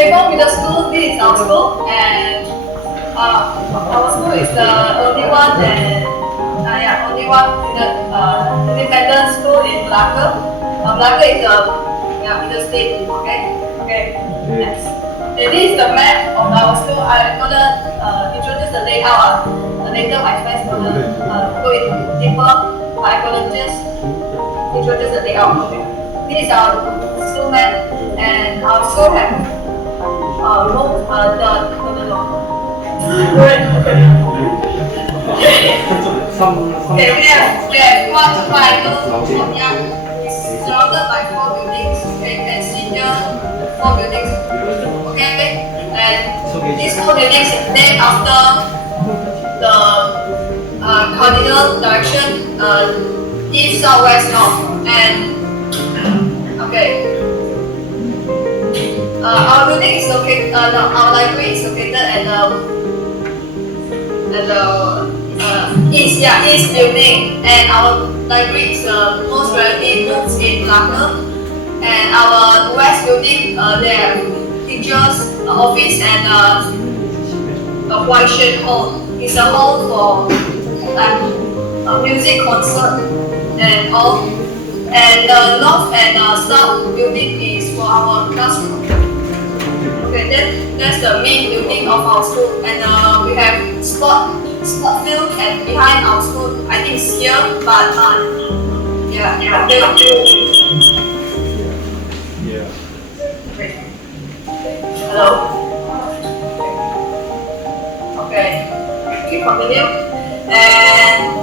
Before middle school, this is our school, and our school is the only one and only one in the independent school in Malacca. Malacca is in the state. Okay. Next. This is the map of our school. I'm gonna introduce the layout. Later, my friends gonna go in deeper. I'm gonna just introduce the layout. Okay. This is our school map, and our school have room. Okay, we have one triangle from young. It's surrounded by 4 buildings. Okay, and senior 4 buildings. Okay, and these 4 buildings is named after the cardinal direction east, south, west, north. And okay. Our building is located. Our library is located at the east building, and our library is the most relative books in Malacca. And our west building, there are teachers' office and a function hall. It's a hall for a music concert and all. And the north and south building is for our classroom. Okay, that's the main building of our school, and we have sport field and behind our school. I think it's here, but yeah. Okay. Hello. Okay. We continue, and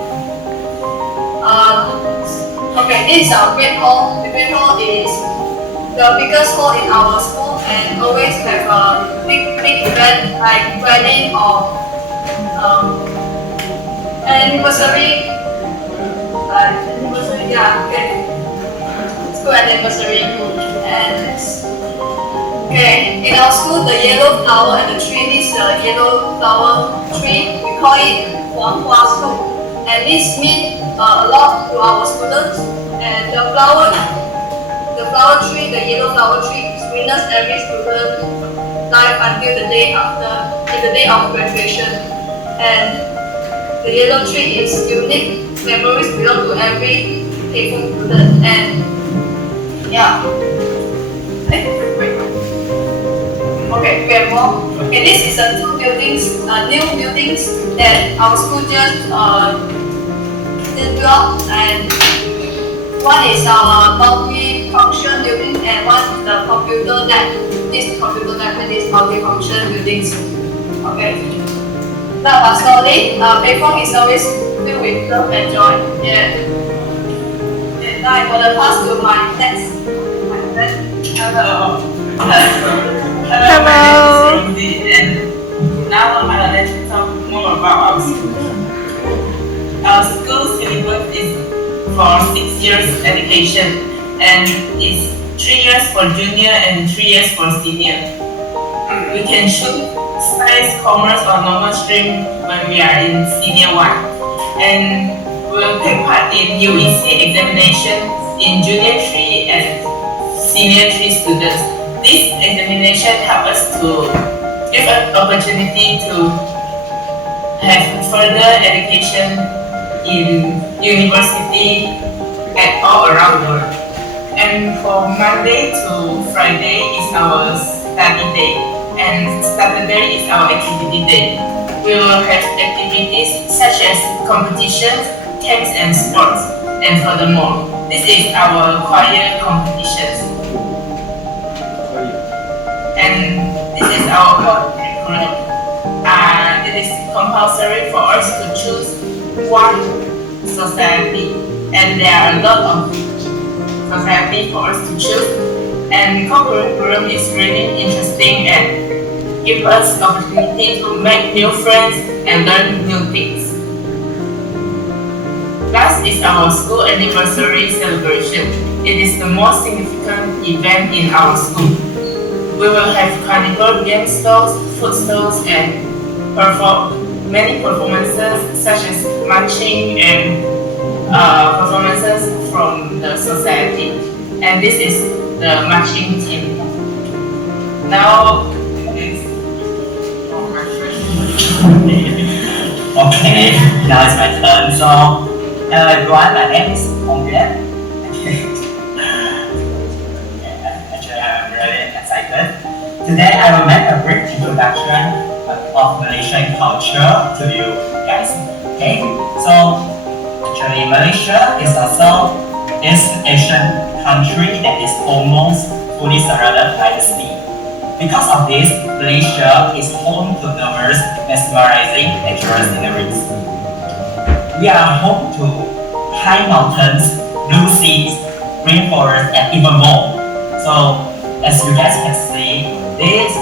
okay, this is our great hall. The great hall is the biggest hall in our school, and always have a big event like wedding or anniversary. School anniversary. And okay, in our school, the yellow flower and the tree is the yellow flower tree. We call it Huanghua School, and this means a lot to our students. And the flower tree, the yellow flower tree, is witnessed every student life until the day of graduation. And the yellow tree is unique. Memories belong to every K4 student. And yeah. Okay, we have more. Okay, this is the 2 buildings, new buildings that our school just built, and one is our multi-function building, and one is the computer lab. This computer lab and this multi-function buildings. Okay. Now, but slowly, Beifeng is always filled with love and joy. Yeah. And now I'm gonna pass to my friend. Hello. Hello, my name is Rosie, and now let's talk more about our school. Our school syllabus is for 6 years education, and it's 3 years for junior and 3 years for senior. We can choose science, commerce, or normal stream when we are in senior 1, and we will take part in UEC examination in junior 3 and senior 3 students. This examination helps us to give an opportunity to have further education in university and all around the world. And for Monday to Friday is our study day, and Saturday is our activity day. We will have activities such as competitions, camps, and sports. And furthermore, this is our choir competitions. And this is our core curriculum. It is compulsory for us to choose one society, and there are a lot of society for us to choose. And the core curriculum is really interesting and gives us opportunity to make new friends and learn new things. Last is our school anniversary celebration. It is the most significant event in our school. We will have carnival game stalls, food stalls, and many performances such as marching and performances from the society. And this is the marching team. Now it's Okay, now it's my turn. So, hello everyone, my name is Osang. Actually, I'm really excited. Today, I will make a brief introduction of Malaysian culture to you guys. Okay, so actually, Malaysia is also East Asian country that is almost fully surrounded by the sea. Because of this, Malaysia is home to numerous mesmerizing natural sceneries. We are home to high mountains, blue seas, rainforests, and even more. So, as you guys can see, this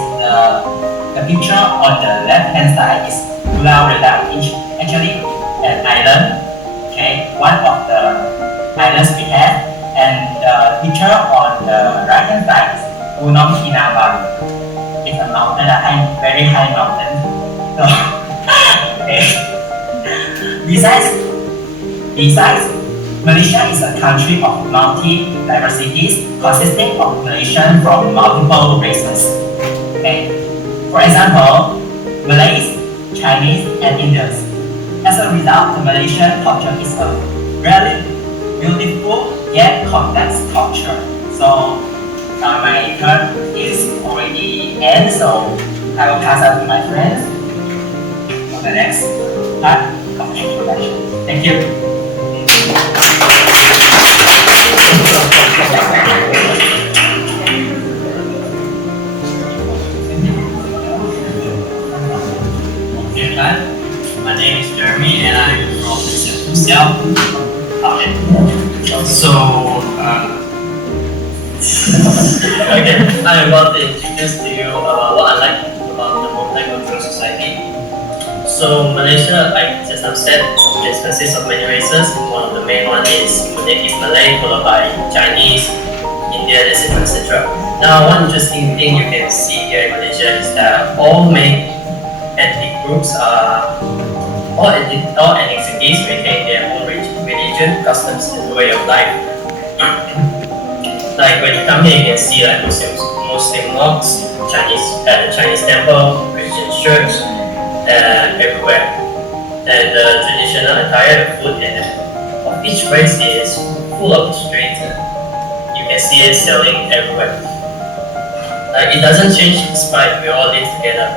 the picture on the left-hand side is Pulau Redang, actually an island. Okay, one of the islands we have, and the picture on the right-hand side is Gunung Kinabalu. It's a mountain, a very high mountain. So, okay. Besides, Malaysia is a country of multi-diversities consisting of Malaysians from multiple races. Okay. For example, Malays, Chinese, and Indians. As a result, the Malaysian culture is a really beautiful yet complex culture. So, my turn is already end, so I will pass out to my friends for the next part of the introduction. Thank you. Okay, hi. My name is Jeremy and I'm from Xiao. Okay. So, okay, I'm about to introduce to you about what I like about the multicultural society. So Malaysia, like just now said, it consists of many races. One of the main one is Malay, followed by Chinese, Indian, etc., etc. Now, one interesting thing you can see here in Malaysia is that all main ethnic groups are all ethnicities retain their own religion, customs, and way of life. Like when you come here, you can see like Muslim mosques, Chinese temple, Christian church, everywhere. And the traditional attire, the food, of each race is full of the streets. You can see it selling everywhere. Like it doesn't change despite we all live together.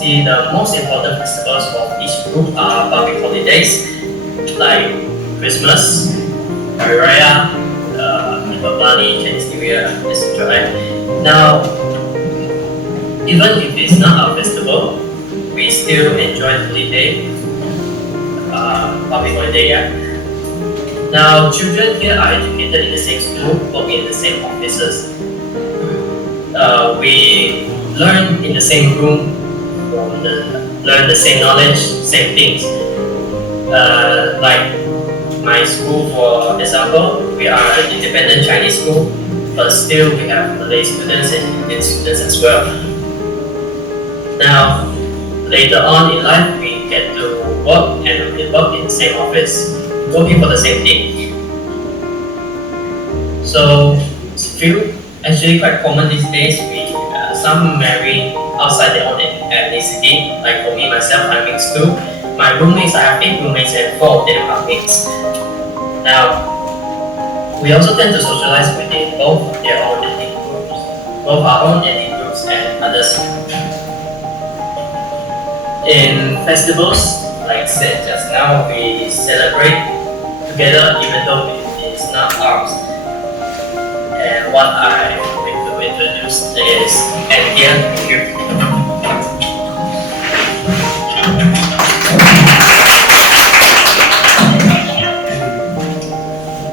See, the most important festivals of each group are public holidays like Christmas, Hari Raya, Bali, Chinese New Year, etc. Now, even if it's not our festival, we still enjoy the holiday, public holiday. Yeah. Now, children here are educated in the same school, working in the same offices. We learn in the same room, learn the same knowledge, same things. Like my school, for example, we are an independent Chinese school, but still we have Malay students and Indian students as well. Now, later on in life, we get to work and we work in the same office, working for the same thing. So, it's actually quite common these days. Some marry outside their own ethnicity. Like for me, myself, I'm mixed too. My roommates, I have 8 roommates and 4 of them are mixed. Now, we also tend to socialize within both their own ethnic groups, both our own ethnic groups and others. In festivals, like said just now, we celebrate together even though it's not ours. And what I want to introduce is Anthea here.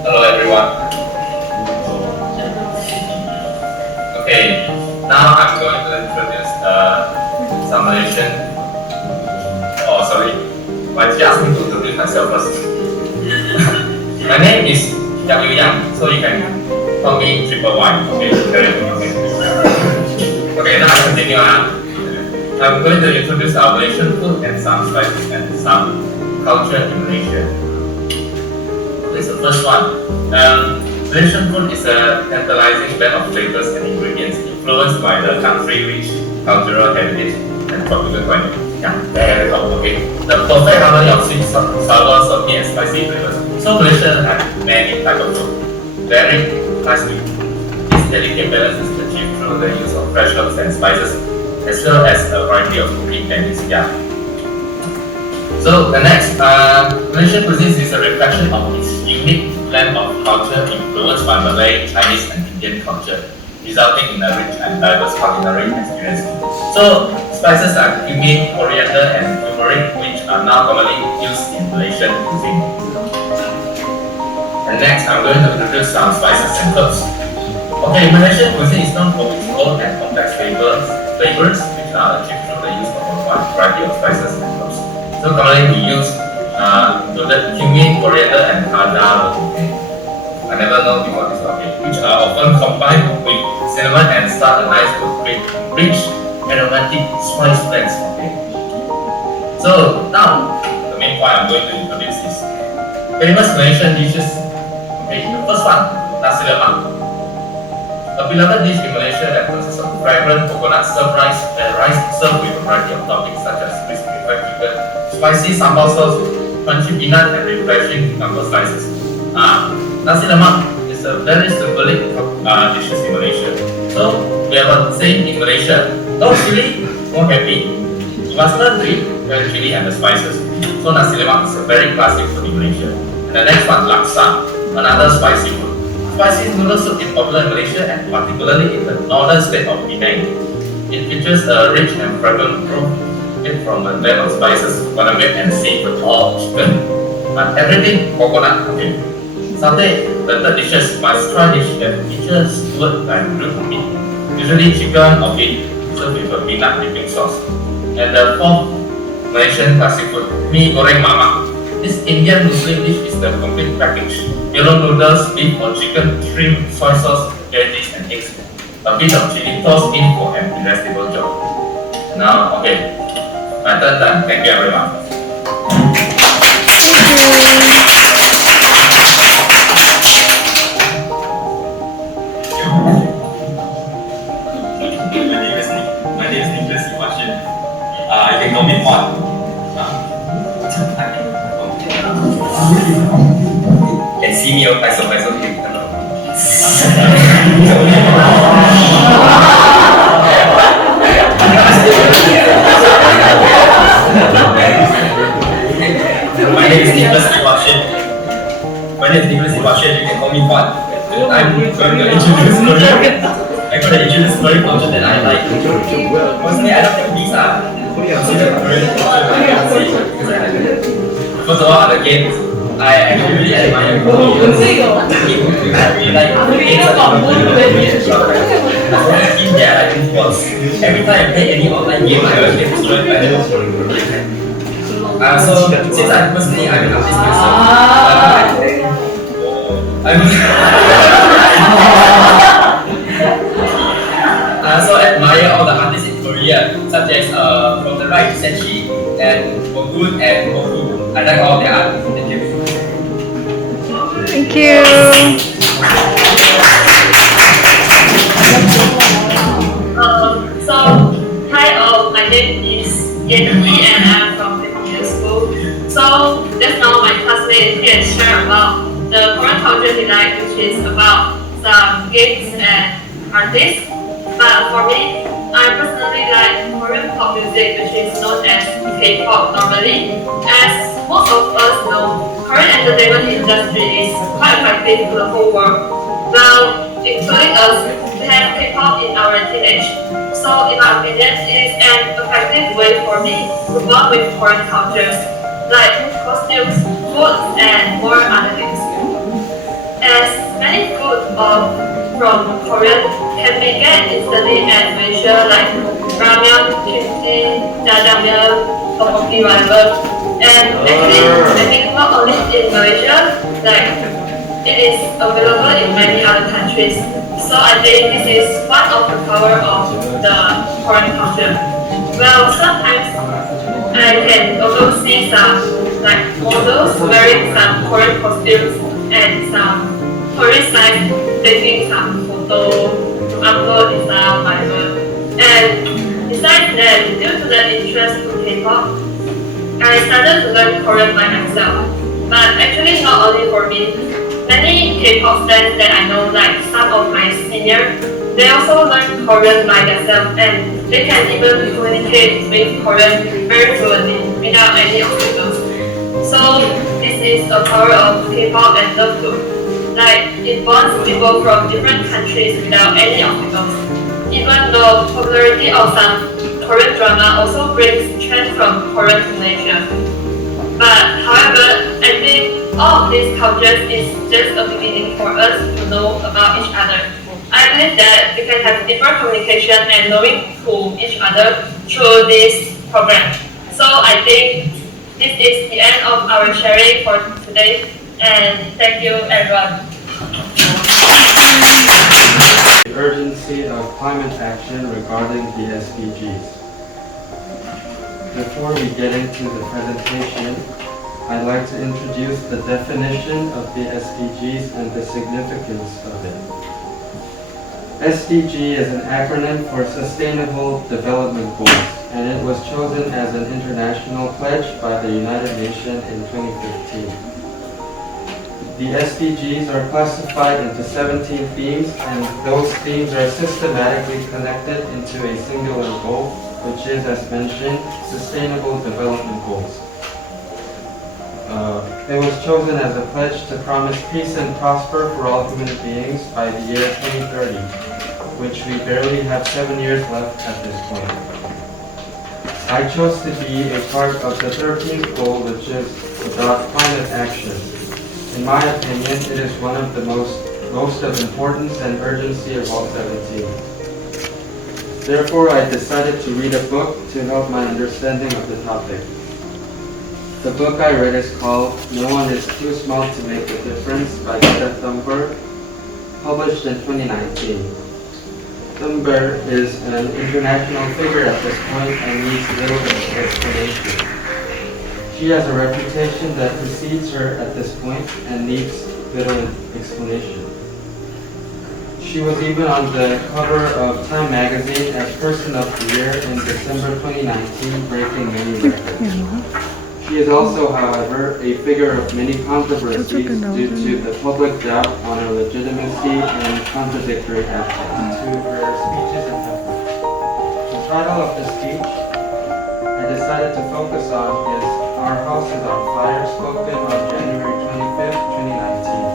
Hello everyone. Okay, now I'm going to introduce some Malaysian. Oh, sorry. Why did you ask me to introduce myself first? My name is Yang, so you can call me Triple Y. Okay, okay. Okay, now I continue. I'm going to introduce our Malaysian food and some spices and some culture in Malaysia. This is the first one. Malaysian food is a tantalizing blend of flavors and ingredients influenced by the country-rich cultural heritage and tropical climate. Yeah, there we go. Okay, the perfect harmony of sweet, sour, salty, and spicy flavors. So Malaysia has many types of food. Very nice food. This delicate balance is achieved through the use of fresh herbs and spices, as well as a variety of cooking techniques. Yeah. So the next, Malaysian cuisine is a reflection of its unique blend of culture influenced by Malay, Chinese, and Indian culture, resulting in a rich and diverse culinary experience. So spices like cumin, coriander, and turmeric, which are now commonly used in Malaysian cuisine. And next, I'm going to introduce some spices and herbs. Okay, Malaysian cuisine is known for its bold and complex flavors, which are achieved through the use of a wide variety of spices and herbs. So commonly we use included cumin, coriander, and cardamom. Okay. I never know before this. Okay, which are often combined with cinnamon and start a nice to create rich aromatic spice blends. Okay. So now the main point I'm going to introduce is famous Malaysian dishes. Okay, the first one, nasi lemak. A beloved dish in Malaysia that consists of fragrant coconut rice served with a variety of toppings such as crispy fried chicken, spicy sambal sauce, crunchy peanut, and refreshing cucumber slices. Nasi lemak is a very symbolic dishes in Malaysia. So we have a saying in Malaysia: no chili, no happy. You must learn to eat very chili and the spices. So nasi lemak is a very classic food in Malaysia. And the next one, laksa, another spicy food. Spicy noodle soup is popular in Malaysia and particularly in the northern state of Penang. It features a rich and fragrant broth made from a blend of spices, condiment, and seafood or chicken. But everything coconut. Okay. Satay, the third dishes, must-try dish that features stewed by grilled meat, usually chicken or beef, served with a peanut dipping sauce. And the fourth Malaysian classic food, mee goreng mamak. This Indian Muslim dish is the complete package. Yellow noodles, beef or chicken, shrimp, soy sauce, veggies, and eggs. A bit of chili tossed in for an irresistible job. Now, okay, my turn done. Thank you everyone. My name is Nicholas Iwashin. You can call me Juan. Can see me or peso here. My name is Nicholas Iwashin. You can call me Juan. I'm going to introduce Korean culture that I like. Personally, I don't think these are considered Korean culture because I like it. First of all, the games. I actually really admire Koreans. I really like games like team that I think was every time I play any online game, I always get destroyed by them. So since I'm an artist myself, so I admire all the artists in Korea, such as from the right, Senshi and Ogun and Oku. I like all their art. Thank you. Thank you. Hi all, my name is Yenhui and I'm from the Korean school. So just now my classmate here shared about the Korean culture delight, which is about some games and artists. But for me, I personally like Korean pop music, which is known as K-pop normally. As most of us know, Korean entertainment industry is quite effective to the whole world. Well, including us, we have K-pop in our teenage. So in my opinion, it is an effective way for me to bond with Korean cultures, like costumes, food, and more other things. As many food from Korea can be get instantly at Malaysia, like ramen, kimchi, jjajangmyeon, tteokbokki, whatever. And actually, I think not only in Malaysia, like it is available in many other countries. So I think this is one of the power of the Korean culture. Well, sometimes I can also see some like models wearing some Korean costumes and some tourist sites taking some photo upload Instagram Bible. And besides that, due to the interest in K-pop, I started to learn Korean by myself. But actually not only for me. Many K-pop fans that I know, like some of my seniors, they also learn Korean by themselves and they can even communicate with Korean very fluently without any obstacles. So this is a power of K-pop and love group. Like it bonds people from different countries without any obstacles. Even though popularity of some Korean drama also brings strength from Korean Malaysia. But however, I think all of these cultures is just a beginning for us to know about each other. I believe that we can have deeper communication and knowing to each other through this program. So I think this is the end of our sharing for today, and thank you everyone. The urgency of climate action regarding the SDGs. Before we get into the presentation, I'd like to introduce the definition of the SDGs and the significance of it. SDG is an acronym for Sustainable Development Goals, and it was chosen as an international pledge by the United Nations in 2015. The SDGs are classified into 17 themes, and those themes are systematically connected into a singular goal, which is, as mentioned, Sustainable Development Goals. It was chosen as a pledge to promise peace and prosper for all human beings by the year 2030, which we barely have 7 years left at this point. I chose to be a part of the 13th goal, which is about climate action. In my opinion, it is one of the most of importance and urgency of all 17. Therefore, I decided to read a book to help my understanding of the topic. The book I read is called No One is Too Small to Make a Difference by Greta Thunberg, published in 2019. Thunberg is an international figure at this point and needs little explanation. She has a reputation that precedes her at this point and needs little explanation. She was even on the cover of Time magazine as Person of the Year in December 2019, breaking many records. She is also, however, a figure of many controversies due to the public doubt on her legitimacy and contradictory actions to her speeches and efforts. The title of the speech I decided to focus on is Our House is on Fire, spoken on January 25th, 2019.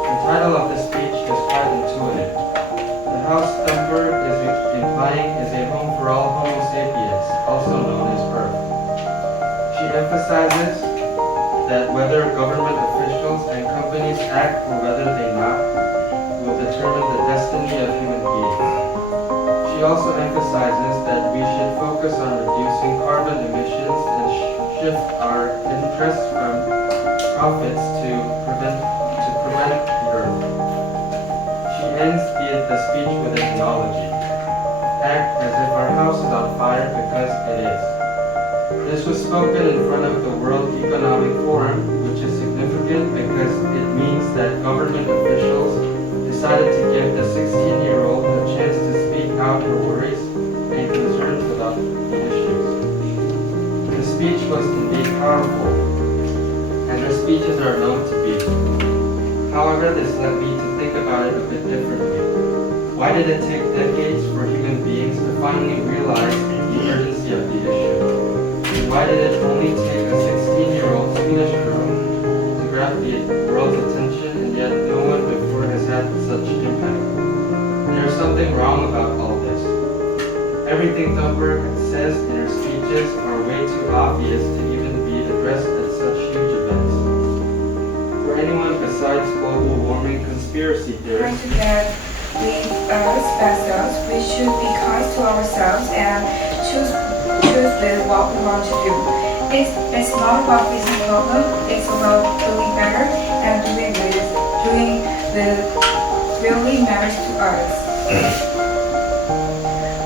The title of the speech is quite intuitive. The house Thunberg is implying is a home for all Homo sapiens, also known as Earth. She emphasizes that whether government officials and companies act or whether they not will determine the destiny of human beings. She also emphasizes that we should focus on reducing carbon emissions and shift our interests from profits to prevent the earth. She ends the speech with an analogy. Act as if our house is on fire because it is. This was spoken in front of the World Economic Forum, which is significant because it means that government officials decided to give the 16-year-old a chance to speak out her worries and concerns about the issues. The speech was indeed powerful, and her speeches are known to be. However, this led me to think about it a bit differently. Why did it take decades for human beings to finally realize the urgency of the issue? Why did it only take a 16-year-old Swedish girl to grab the world's attention, and yet no one before has had such impact? There's something wrong about all this. Everything Thunberg says in her speeches are way too obvious to even be addressed at such huge events. For anyone besides global warming conspiracy Trying theorists, to get with respect us, we should be kind to ourselves and choose with what we want to do. It's not about fixing the problem, it's about doing better and doing the really matters to us.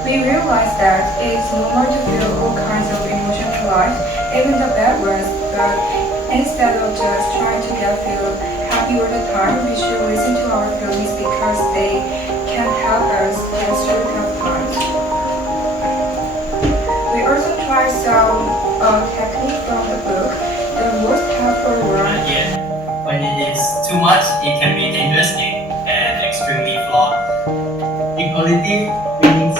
We realize that it's normal to feel all kinds of emotions in life, even the bad ones, but instead of just trying to feel happy all the time, we should listen to our feelings because they can help us it can be dangerous and extremely flawed. Equality means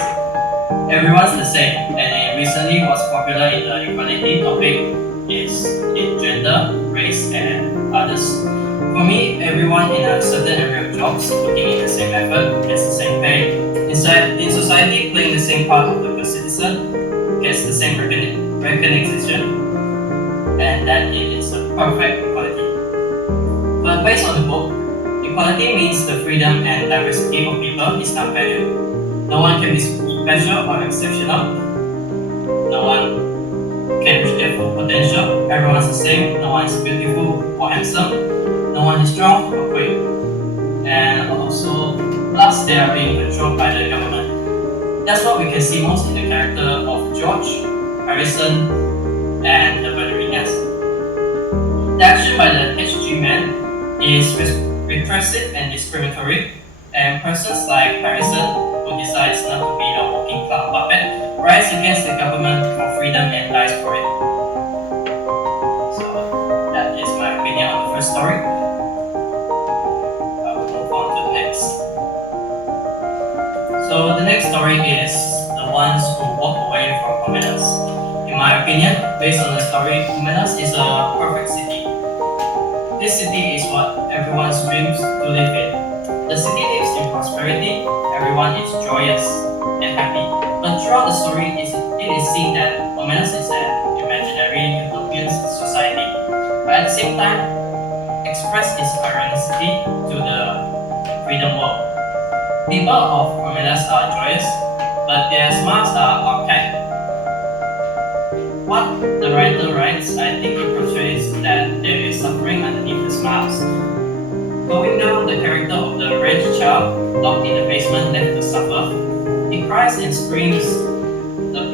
everyone's the same, and it recently was popular in the equality topic is in gender, race, and others. For me, everyone in a certain area of jobs putting in the same effort gets the same pay. In society, playing the same part of the citizen gets the same recognition, and that it is a perfect equality. But based on the book, equality means the freedom and diversity of people is not valued. No one can be special or exceptional. No one can reach their full potential. Everyone's the same. No one is beautiful or handsome. No one is strong or weak. And also, plus they are being controlled by the government. That's what we can see most in the character of George, Harrison, and the ballerinas. The action by the HG man is repressive and discriminatory, and persons like Harrison, who decides not to be a walking clown puppet, rise against the government for freedom and dies for it. So that is my opinion on the first story. I will move on to the next. So the next story is The Ones Who Walk Away from Homelas. In my opinion, based on the story, Homelas is a perfect city. This city is what everyone's dreams to live in. The city lives in prosperity, everyone is joyous and happy. But throughout the story, it is seen that Homelas is an imaginary utopian society. But at the same time, express its ironicity to the freedom world. People of Homelas are joyous, but their smiles are archaic. What the writer writes, I think it portrays that there is suffering underneath the smiles. Going down the character of the wretched child, locked in the basement, left to suffer. He cries and screams. The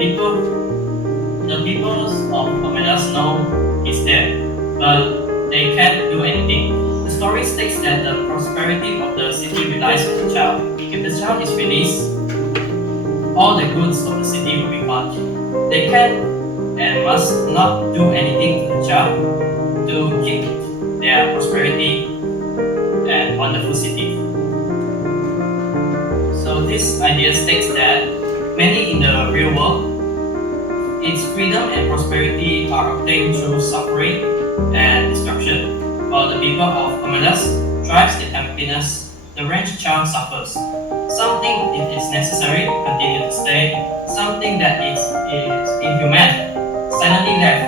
peoples of Homelas know he's there, but they can't do anything. The story states that the prosperity of the city relies on the child. If the child is released, all the goods of the city will be gone. They can and must not do anything to the child to keep their prosperity and wonderful city. So this idea states that many in the real world, its freedom and prosperity are obtained through suffering and destruction, while the people of Homelas thrives in happiness. The wretched child suffers. Something it is necessary to continue to stay, something that is inhuman, silently left.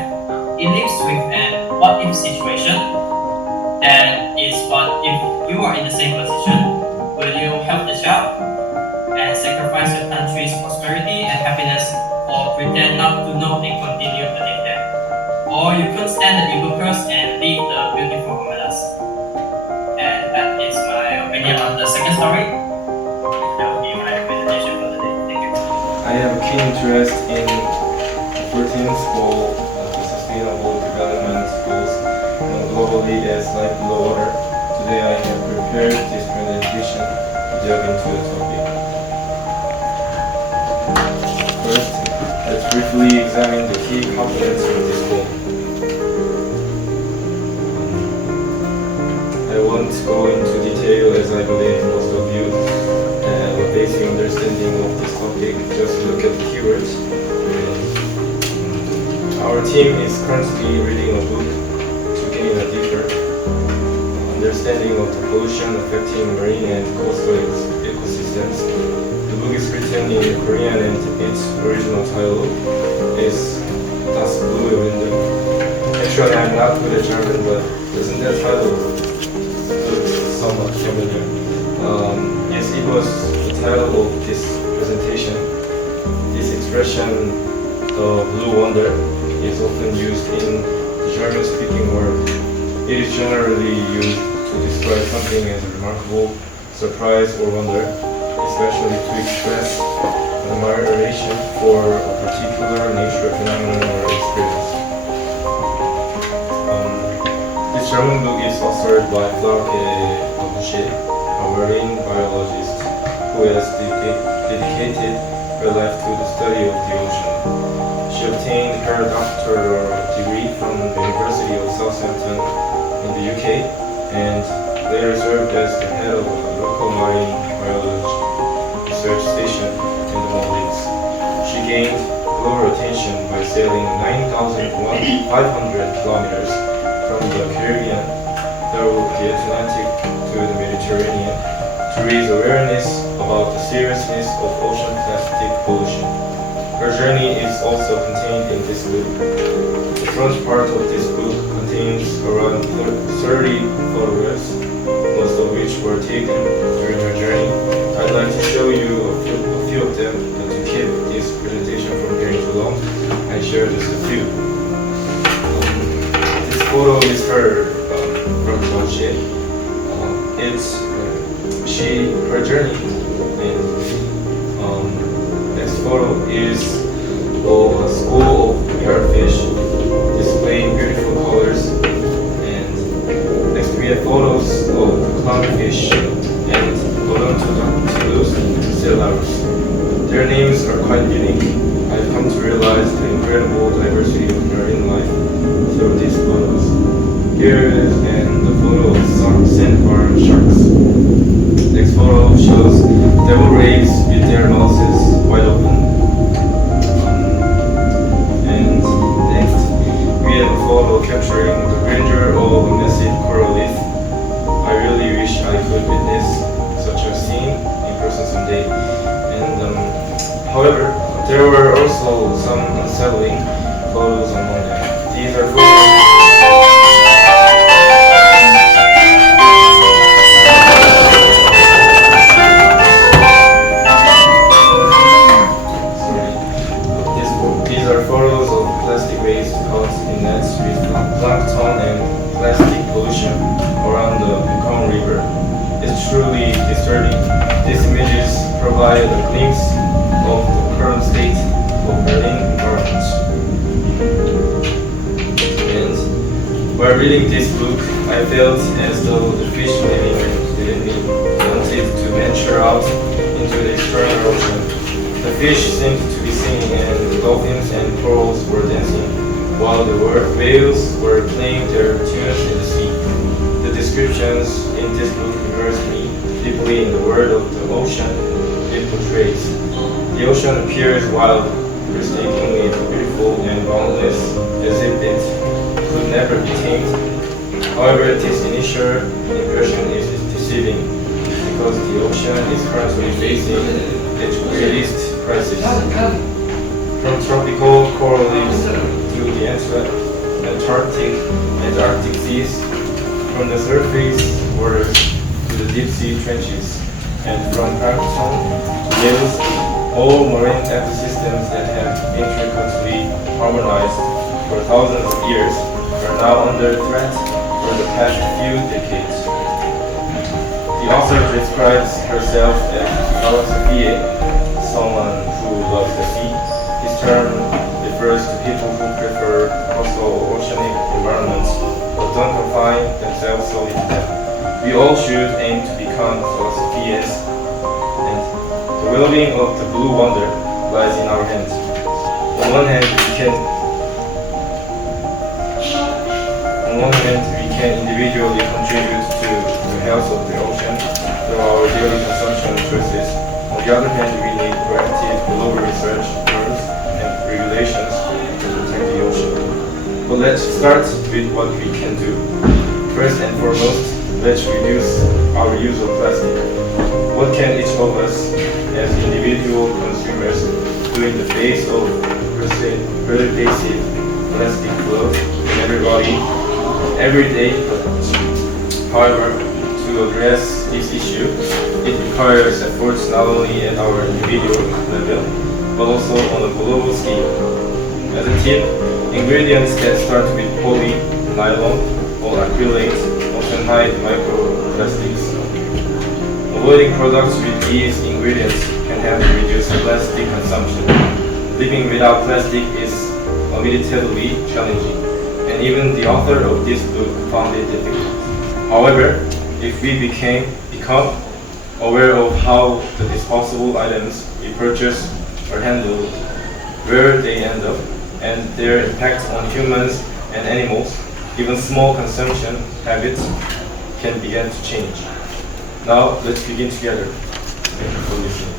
It lives with an what-if situation. That is, what if you are in the same position? Will you help the child and sacrifice your country's prosperity and happiness, or pretend not to know and continue to live there? Or you could stand the evil curse and leave the beautiful Homelas. And that is my opinion on the second story. That will be my presentation for the day. Thank you. I have a keen interest in 14th goal of the Sustainable Development Goals globally as life below water. Today I have prepared this presentation to delve into the topic. First, let's briefly examine the key components of this goal. I won't go into detail as I believe most of you have a basic understanding of this topic. Just look at the keywords. Our team is currently reading a book to gain a deeper understanding of the pollution affecting marine and coastal ecosystems. The book is written in Korean and its original title is Das Blue Window. Actually, I'm not good at German, but doesn't that title look somewhat familiar? Yes, it was the title of this presentation. This expression, blue wonder, is often used in the German-speaking world. It is generally used to describe something as remarkable, surprise, or wonder, especially to express admiration for a particular nature phenomenon or experience. This German book is authored by Flauke Nobushi, a marine biologist who has dedicated her life to the study of the ocean. She obtained her doctoral degree from the University of Southampton in the UK and later served as the head of a local marine biology research station in the Maldives. She gained global attention by sailing 9,500 kilometers from the Caribbean through the Atlantic to the Mediterranean to raise awareness about the seriousness of ocean plastic pollution. Her journey is also contained in this book. The front part of this book contains around 30 photographs, most of which were taken during her journey. I'd like to show you a few of them, but to keep this presentation from getting too long, I share just a few. This photo is her from Georgia. It's her journey. And next photo is of a school of parrotfish displaying beautiful colors. And next we have photos of clownfish and Odontulus cellaris. Their names are quite unique. I've come to realize the incredible diversity of marine life through these photos. Here is the photo of sandbar sharks. Next photo shows devil rays with their mouths wide open. And next we have a photo capturing the grandeur of a massive coral reef. I really wish I could witness such a scene in person someday. And however, there were also some unsettling photos among them. These are photos. These are photos of plastic waste caught in nets with plankton and plastic pollution around the Mekong River. It's truly disturbing. These images provide a glimpse of the current state of marine environment. And while reading this book, I felt as though the fish living within me wanted to venture out into the external ocean. The fish seemed to be singing, and the dolphins and corals were dancing, while the whales were playing their tunes in the sea. The descriptions in this book immersed me deeply in the world of the ocean it portrays. The ocean appears wild, painstakingly beautiful and boundless, as if it could never be tamed. However, this initial impression is deceiving, because the ocean is currently facing its greatest crisis. From tropical coral reefs to the Antarctic and Arctic seas, from the surface waters to the deep sea trenches, and from plankton to whales, all marine ecosystems that have intricately harmonized for thousands of years are now under threat for the past few decades. The author describes herself as Sophie, someone who loves the sea. This term refers to people who prefer coastal oceanic environments but don't confine themselves solely to them. We all should aim to become Sophies, and the well-being of the blue wonder lies in our hands. On one hand, we can individually contribute to the health of the ocean through our daily consumption choices. On the other hand, we need proactive global research, rules, and regulations to protect the ocean. But let's start with what we can do. First and foremost, let's reduce our use of plastic. What can each of us, as individual consumers, do in the face of pervasive plastic flow in everybody, every day? However, to address this issue, it requires efforts not only at our individual level, but also on a global scale. As a tip, ingredients that start with poly, nylon, or acrylate often hide microplastics. Avoiding products with these ingredients can help reduce plastic consumption. Living without plastic is admittedly challenging, and even the author of this book found it difficult. However, if we become aware of how the disposable items we purchase are handled, where they end up, and their impact on humans and animals, even small consumption habits can begin to change. Now, let's begin together. Thank you for listening.